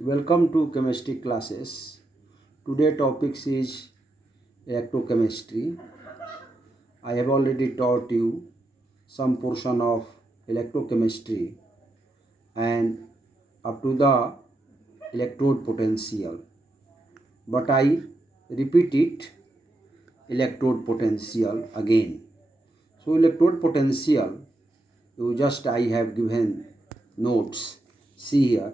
Welcome to chemistry classes. Today topics is electrochemistry. I have already taught you some portion of electrochemistry and up to the electrode potential. But I repeat it, electrode potential again. So electrode potential, I have given notes. See here,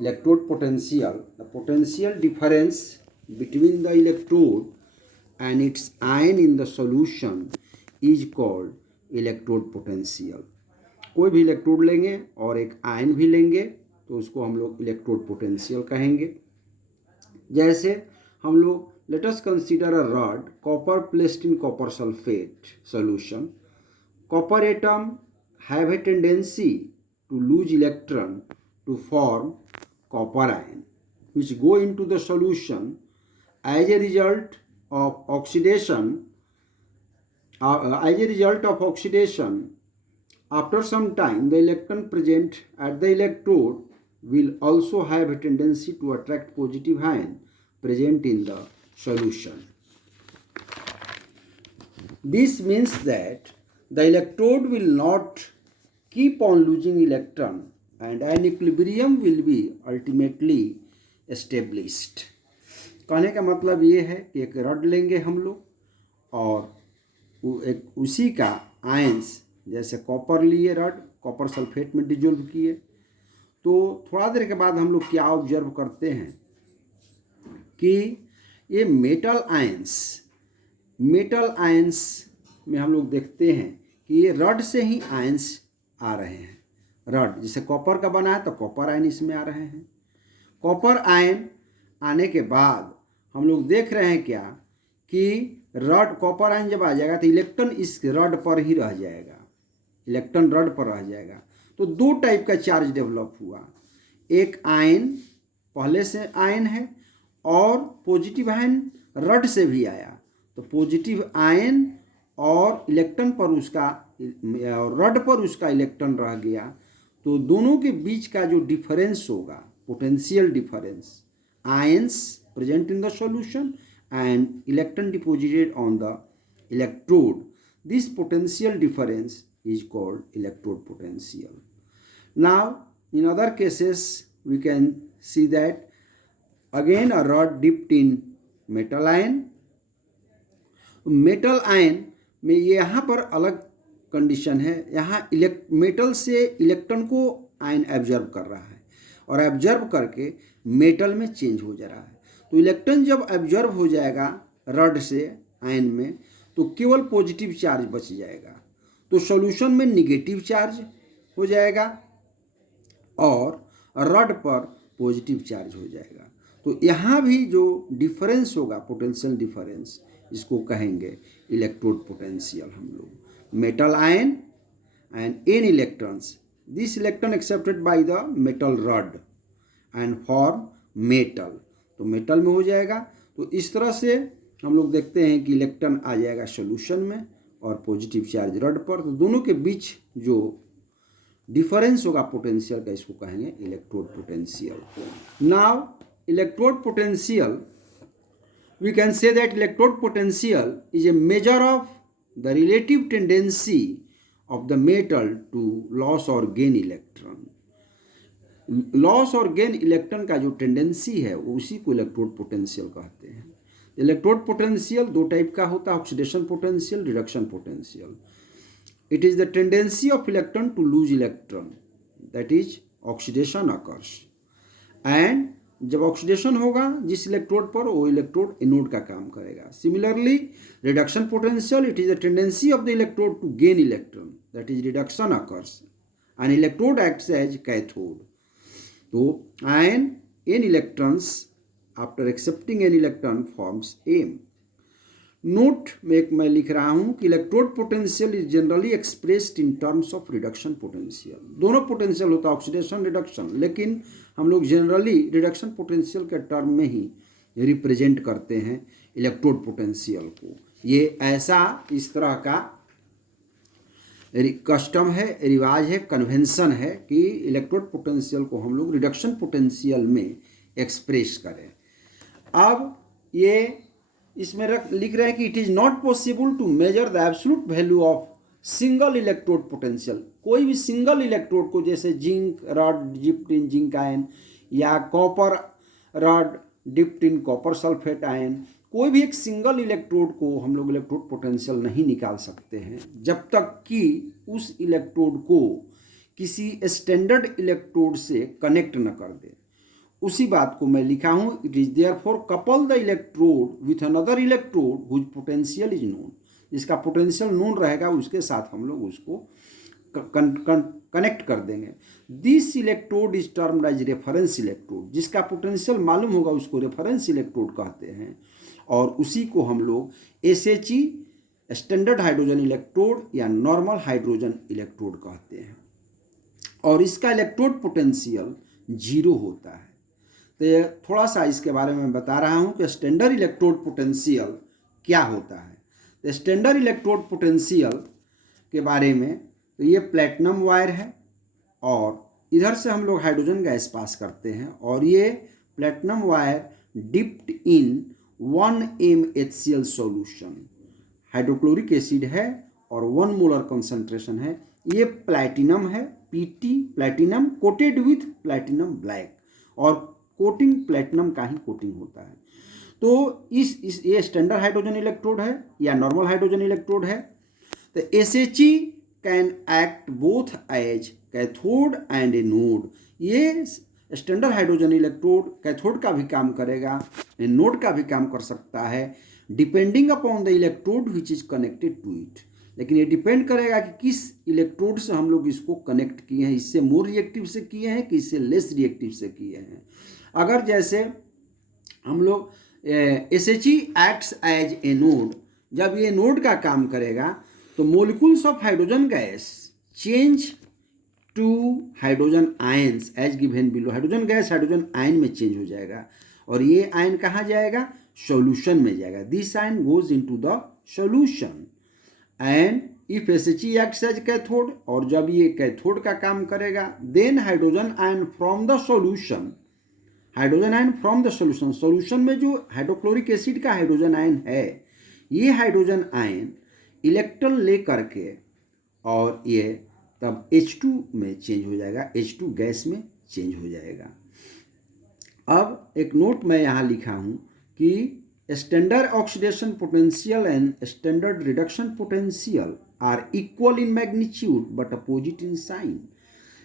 electrode potential, the potential difference between the electrode and its ion in the solution is called electrode potential. कोई भी electrode लेंगे और एक ion भी लेंगे तो उसको हम लोग इलेक्ट्रोड पोटेंशियल कहेंगे। जैसे हम लोग late us consider a rod copper placed in copper sulphate solution. Copper atom have a tendency to lose electron to form copper ion, which go into the solution as a result of oxidation. After some time, the electron present at the electrode will also have a tendency to attract positive ion present in the solution. This means that the electrode will not keep on losing electron and an equilibrium will be ultimately established. कहने का मतलब ये है कि एक rod लेंगे हम लोग और एक उसी का आयंस, जैसे कॉपर लिए रड, कॉपर सल्फेट में डिजोल्व किए, तो थोड़ा देर के बाद हम लोग क्या ऑब्जर्व करते हैं कि ये मेटल आयंस में हम लोग देखते हैं कि ये रड से ही आयंस आ रहे हैं। रड जैसे कॉपर का बना है तो कॉपर आयन इसमें आ रहे हैं। कॉपर आयन आने के बाद हम लोग देख रहे हैं क्या कि रड कॉपर आयन जब आ जाएगा तो इलेक्ट्रॉन इस रड पर ही रह जाएगा, इलेक्ट्रॉन रड पर रह जाएगा। तो दो टाइप का चार्ज डेवलप हुआ, एक आयन पहले से आयन है और पॉजिटिव आयन रड से भी आया। तो पॉजिटिव आयन और इलेक्ट्रॉन पर उसका रड पर उसका इलेक्ट्रॉन रह गया, तो दोनों के बीच का जो डिफरेंस होगा, potential difference, ions present in the solution and electron deposited on the electrode, this potential difference is called electrode potential. Now in other cases we can see that again a rod dipped in metal ion. Metal ion में यहाँ पर अलग condition है, यहाँ metal से electron को ion एब्जर्व कर रहा है और एब्जर्व करके मेटल में चेंज हो जा रहा है। तो इलेक्ट्रॉन जब एब्जर्व हो जाएगा रड से आयन में तो केवल पॉजिटिव चार्ज बच जाएगा, तो सॉल्यूशन में निगेटिव चार्ज हो जाएगा और रड पर पॉजिटिव चार्ज हो जाएगा। तो यहाँ भी जो डिफरेंस होगा, पोटेंशियल डिफरेंस, इसको कहेंगे इलेक्ट्रोड पोटेंशियल। हम लोग metal ion and an electrons, this electron accepted by the metal rod and form metal, तो मेटल में हो जाएगा। तो इस तरह से हम लोग देखते हैं कि इलेक्ट्रॉन आ जाएगा सॉल्यूशन में और पॉजिटिव चार्ज रड पर, तो दोनों के बीच जो डिफरेंस होगा पोटेंशियल का, इसको कहेंगे electrode potential. Now electrode potential, we can say that electrode potential is a measure of the relative tendency of the metal to loss or gain electron. Loss और गेन इलेक्ट्रॉन का जो tendency है उसी को electrode potential कहते हैं। Electrode potential दो type का होता है, oxidation potential, reduction potential. It is the tendency of electron to lose electron, that is oxidation occurs. And जब ऑक्सीडेशन होगा जिस इलेक्ट्रोड पर, वो इलेक्ट्रोड एनोड का काम करेगा। Similarly reduction potential, it is the tendency of the electrode to gain electron, that is reduction occurs, and electrode acts as cathode. तो ion and electrons after accepting an electron forms M. Note में मैं लिख रहा हूं कि electrode potential is generally expressed in terms of reduction potential. दोनों potential होता है, ऑक्सीडेशन रिडक्शन, लेकिन हम लोग जनरली रिडक्शन पोटेंशियल के टर्म में ही रिप्रेजेंट करते हैं इलेक्ट्रोड पोटेंशियल को। ये ऐसा इस तरह का कस्टम है, रिवाज है, कन्वेंशन है कि इलेक्ट्रोड पोटेंशियल को हम लोग रिडक्शन पोटेंशियल में एक्सप्रेस करें। अब ये इसमें लिख रहे हैं कि it is not possible to measure the absolute value of single electrode potential. कोई भी सिंगल इलेक्ट्रोड को, जैसे zinc rod dipped in zinc ion या copper rod dipped in copper sulphate ion, कोई भी एक सिंगल इलेक्ट्रोड को हम लोग इलेक्ट्रोड पोटेंशियल नहीं निकाल सकते हैं जब तक कि उस इलेक्ट्रोड को किसी स्टैंडर्ड इलेक्ट्रोड से कनेक्ट न कर दे। उसी बात को मैं लिखा हूं, it is therefore couple the electrode with another electrode whose potential is known. जिसका पोटेंशियल नोन रहेगा उसके साथ हम लोग उसको कनेक्ट कर देंगे। This electrode is termed as reference electrode. जिसका पोटेंशियल मालूम होगा उसको रेफरेंस इलेक्ट्रोड कहते हैं, और उसी को हम लोग SHE स्टैंडर्ड हाइड्रोजन इलेक्ट्रोड या नॉर्मल हाइड्रोजन इलेक्ट्रोड कहते हैं, और इसका इलेक्ट्रोड पोटेंशियल 0 होता है। तो ये थोड़ा सा इसके बारे में बता रहा हूँ कि स्टैंडर्ड इलेक्ट्रोड पोटेंशियल क्या होता है। तो स्टैंडर्ड इलेक्ट्रोड पोटेंशियल के बारे में, तो ये प्लेटिनम वायर है और इधर से हम लोग हाइड्रोजन गैस पास करते हैं, और ये platinum wire dipped in 1 mHCl solution, hydrochloric acid है और 1 मोलर कंसंट्रेशन है। ये प्लैटिनम है, PT platinum coated with platinum black, और कोटिंग प्लैटिनम का ही कोटिंग होता है। तो इस ये स्टैंडर्ड हाइड्रोजन इलेक्ट्रोड है या नॉर्मल हाइड्रोजन इलेक्ट्रोड है। तो SHE can act both as cathode and anode. ये स्टैंडर्ड हाइड्रोजन इलेक्ट्रोड कैथोड का भी काम करेगा, नोड का भी काम कर सकता है, depending upon the electrode which is connected to it. लेकिन ये डिपेंड करेगा कि किस इलेक्ट्रोड से हम लोग इसको कनेक्ट किए हैं, इससे मोर रिएक्टिव से किए हैं कि इससे लेस रिएक्टिव से किए हैं। अगर जैसे हम लोग SHE acts as anode, जब ये नोड का काम करेगा तो molecules of hydrogen gas change to hydrogen ions as given below. Hydrogen gas hydrogen ion में चेंज हो जाएगा, और ये आयन कहाँ जाएगा? सॉल्यूशन में जाएगा। This ion goes into the solution and if SHE acts as cathode, और जब ये कैथोड का काम करेगा, then hydrogen ion from the solution, hydrogen ion from the solution, solution में जो हाइड्रोक्लोरिक एसिड का हाइड्रोजन आयन है, ये हाइड्रोजन आयन इलेक्ट्रॉन ले करके और ये तब H2 में चेंज हो जाएगा, H2 गैस में चेंज हो जाएगा। अब एक नोट मैं यहाँ लिखा हूँ कि standard oxidation potential and standard reduction potential are equal in magnitude but opposite in sign.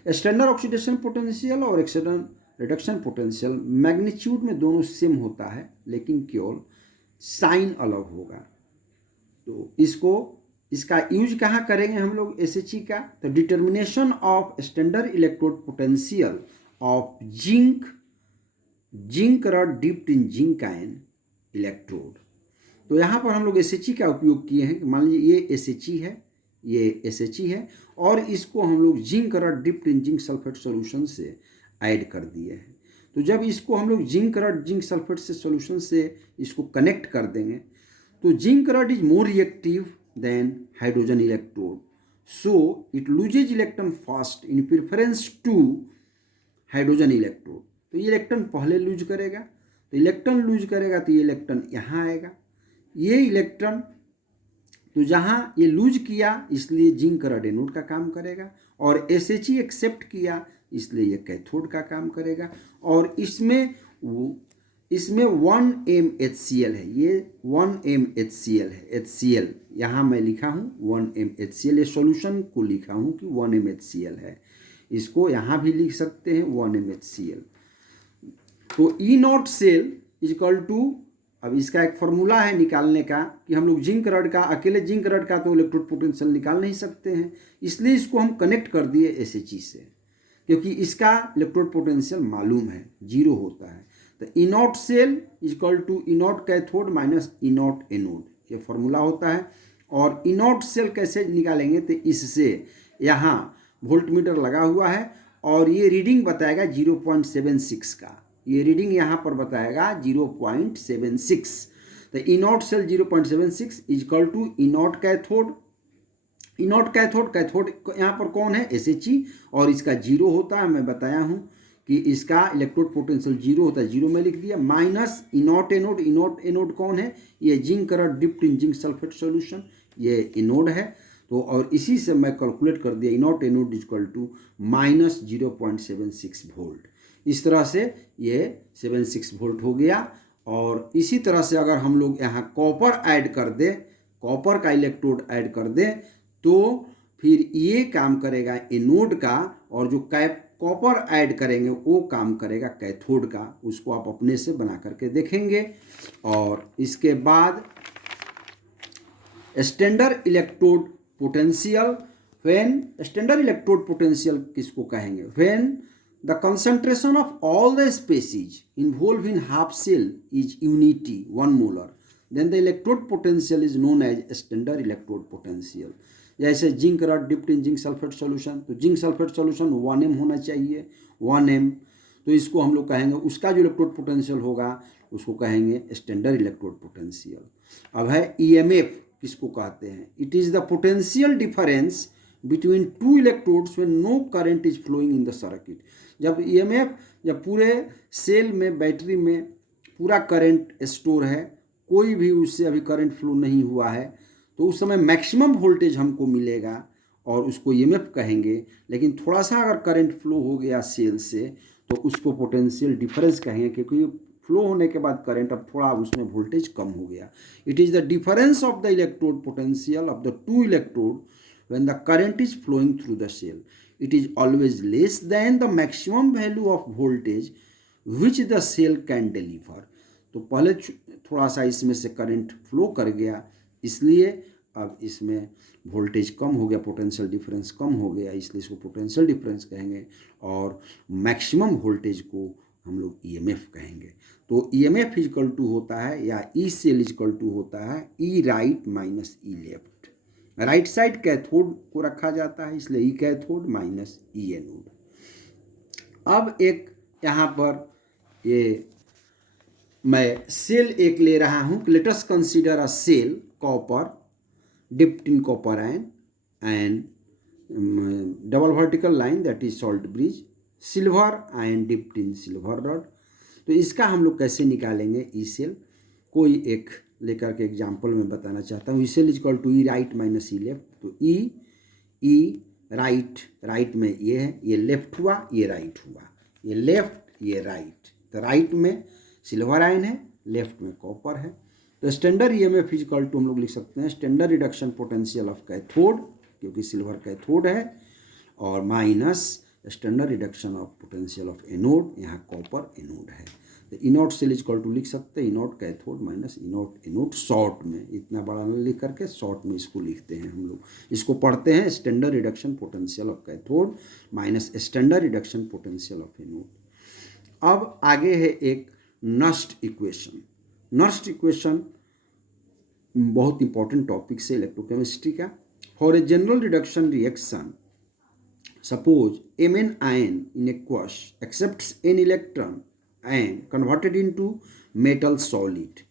Standard oxidation potential और स्टैंडर्ड रिडक्शन पोटेंशियल मैग्नीट्यूड में दोनों सेम होता है, लेकिन केवल साइन अलग होगा। तो इसका यूज कहाँ करेंगे हम लोग SHE का? तो determination of standard electrode potential of zinc rod dipped in zinc ion electrode. तो यहाँ पर हम लोग SHE का उपयोग किए हैं। मान लीजिए ये SHE है, ये SHE है, और इसको हम लोग zinc rod dipped in zinc sulphate solution से ऐड कर दिए हैं। तो जब इसको हम लोग जिंक रॉड जिंक सल्फेट से सॉल्यूशन से इसको कनेक्ट कर देंगे, तो zinc rod is more reactive than hydrogen electrode, so it loses electron fast in preference to hydrogen electrode. तो ये इलेक्ट्रॉन पहले लूज करेगा, तो इलेक्ट्रॉन लूज करेगा तो ये इलेक्ट्रॉन यहाँ आएगा, ये इलेक्ट्रॉन तो जहाँ ये लूज किया इसलिए जिंक रॉड एनोड का काम करेगा, और SHE एक्सेप्ट किया इसलिए ये कैथोड का काम करेगा। और इसमें 1 mHCl है, ये 1 mHCl है, HCl यहाँ मैं लिखा हूँ 1 mHCl, ये सॉल्यूशन को लिखा हूँ कि 1 mHCl है, इसको यहाँ भी लिख सकते हैं 1 mHCl। तो E0 cell is equal to, अब इसका एक फॉर्मूला है निकालने का कि हम लोग जिंक रॉड का, अकेले जिंक रॉड का तो इलेक्ट्रोड पोटेंशियल निकाल नहीं सकते हैं, इसलिए इसको हम कनेक्ट कर दिए SHE से, क्योंकि इसका इलेक्ट्रोड पोटेंशियल मालूम है 0 होता है। तो E0 cell is equal to E0 cathode minus E0 anode, ये फॉर्मूला होता है। और E0 सेल कैसे निकालेंगे? तो इससे यहाँ वोल्टमीटर लगा हुआ है और ये रीडिंग बताएगा 0.76 का, ये रीडिंग यहाँ पर बताएगा 0.76। तो E0 cell 0.76 is equal to E0 cathode E naught cathode, cathode यहाँ पर कौन है, SHE, और इसका जीरो होता है। मैं बताया हूँ कि इसका इलेक्ट्रोड पोटेंशियल जीरो होता है, जीरो में लिख दिया। Minus E naught anode, E naught anode कौन है, ये zinc current dipped in zinc sulphate solution, ये इनोड है। तो और इसी से मैं कैलकुलेट कर दिया E naught anode equal to minus 0.76 volt. इस तरह से ये 76 वोल्ट हो गया। और इसी तरह से अगर हम लोग यहाँ कॉपर ऐड कर दें, कॉपर का इलेक्ट्रोड ऐड कर दें, तो फिर ये काम करेगा एनोड का, और जो कॉपर ऐड करेंगे वो काम करेगा कैथोड का। उसको आप अपने से बना करके देखेंगे। और इसके बाद standard electrode potential, when standard electrode potential किसको कहेंगे, when the concentration of all the species involve in half cell is unity 1 molar, then the electrode potential is known as standard electrode potential. जैसे zinc rod dipped in zinc sulphate solution, तो zinc sulphate solution 1m होना चाहिए, 1m, तो इसको हम लोग कहेंगे, उसका जो इलेक्ट्रोड पोटेंशियल होगा उसको कहेंगे स्टैंडर्ड इलेक्ट्रोड पोटेंशियल। अब है EMF, किसको कहते हैं, it is the potential difference between two electrodes when no current is flowing in the circuit. जब EMF, जब पूरे सेल में, बैटरी में पूरा करंट स्टोर है, कोई भी उससे अभी करंट फ्लो नहीं हुआ है, तो उस समय मैक्सिमम वोल्टेज हमको मिलेगा और उसको EMF कहेंगे। लेकिन थोड़ा सा अगर करंट फ्लो हो गया सेल से तो उसको पोटेंशियल डिफरेंस कहेंगे, क्योंकि फ्लो होने के बाद करंट अब थोड़ा उसमें वोल्टेज कम हो गया। It is the difference of the electrode potential of the two electrode when the current is flowing through the cell. It is always less than the maximum value of voltage which the cell can deliver. तो पहले थोड़ा सा इसमें से current flow कर गया, इसलिए अब इसमें वोल्टेज कम हो गया, पोटेंशियल डिफरेंस कम हो गया, इसलिए इसको पोटेंशियल डिफरेंस कहेंगे। और मैक्सिमम वोल्टेज को हम लोग EMF कहेंगे। तो EMF इक्वल टू होता है, या E सेल इक्वल टू होता है E right minus E left. Right side cathode को रखा जाता है, इसलिए E cathode minus E anode. अब एक यहाँ पर ये मैं सेल एक ले रहा हूँ, let us consider a cell copper dipped in copper iron and double vertical line that is salt bridge, silver iron dipped in silver rod। तो इसका हम लोग कैसे निकालेंगे E सेल, कोई एक लेकर के एग्जाम्पल में बताना चाहता हूँ। E cell equal to E right minus E left. तो E राइट, राइट में ये है, ये लेफ्ट हुआ, ये राइट हुआ, ये लेफ्ट, ये राइट। तो राइट में सिल्वर आयन है, लेफ्ट में कॉपर है। तो स्टैंडर्ड EMF इक्वल टू हम लोग लिख सकते हैं standard reduction potential of cathode, क्योंकि सिल्वर कैथोड है, और minus standard reduction of potential of anode, यहाँ कॉपर एनोड है। तो इनोट सेल इक्वल टू लिख सकते हैं इनोट cathode minus E naught anode, short में, इतना बड़ा न लिख करके शॉर्ट में इसको लिखते हैं हम लोग। इसको पढ़ते हैं standard reduction potential of cathode minus standard reduction potential of anode. अब आगे है एक नस्ट इक्वेशन। नस्ट इक्वेशन बहुत इंपॉर्टेंट टॉपिक है इलेक्ट्रोकेमिस्ट्री का। For a general reduction reaction, suppose Mn ion in aqueous accepts n electron and converted into metal solid,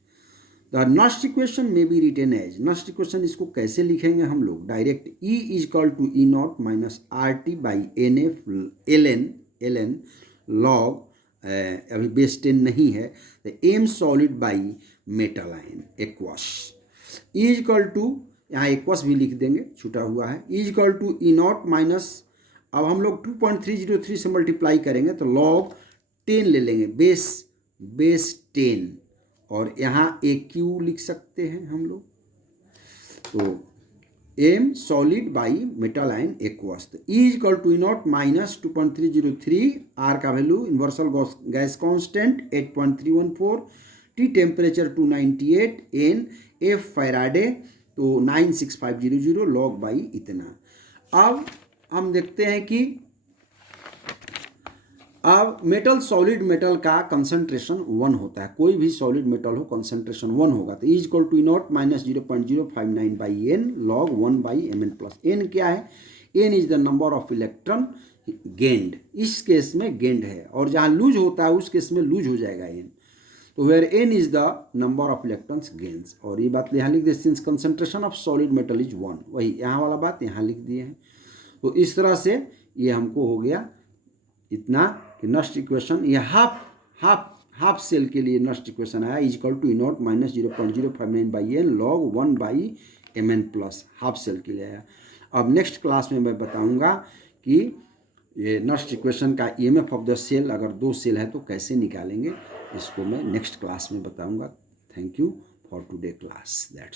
the Nernst equation may be written as, Nernst equation इसको कैसे लिखेंगे हम लोग, direct E is equal to E not minus RT by NF ln log, अभी base 10 नहीं है, तो M solid by metal ion aqueous. E is equal to, यहाँ एक्वस भी लिख देंगे, छूटा हुआ है, E is equal to E not minus, अब हम लोग 2.303 से मल्टीप्लाई करेंगे तो log 10 ले लेंगे, बेस 10, और यहाँ AQ लिख सकते हैं हम लोग। तो M solid by metal ion aqueous. तो E is equal to E not minus 2.303, R का value universal gas constant 8.314, T temperature 298, N F Faraday, तो 96500 लॉग बाई इतना। अब हम देखते हैं कि अब मेटल, सॉलिड मेटल का कंसंट्रेशन 1 होता है, कोई भी सॉलिड मेटल हो कंसंट्रेशन 1 होगा। तो E equal to E not minus 0.059 by n log 1 by Mn plus n. क्या है, n is the number of electron gained, इस केस में गेंड है, और जहाँ लूज होता है उस केस में लूज हो जाएगा एन। तो where n is the number of electrons gains, और ये बात यहाँ लिख दिए since concentration of solid metal is 1, वही यहाँ वाला बात यहाँ लिख दिए हैं। तो इस तरह से ये हमको हो गया इतना कि नस्ट इक्वेशन, ये हाफ सेल के लिए नस्ट इक्वेशन आया equal to E0 minus 0.059/n log 1/mn plus half cell के लिए आया। अब नेक्स्ट क्लास में मैं बताऊंगा कि ये नस्ट इक्वेशन का EMF ऑफ द सेल अगर 2 सेल है तो कैसे निकालेंगे, इसको मैं नेक्स्ट क्लास में बताऊंगा। Thank you for today class. That's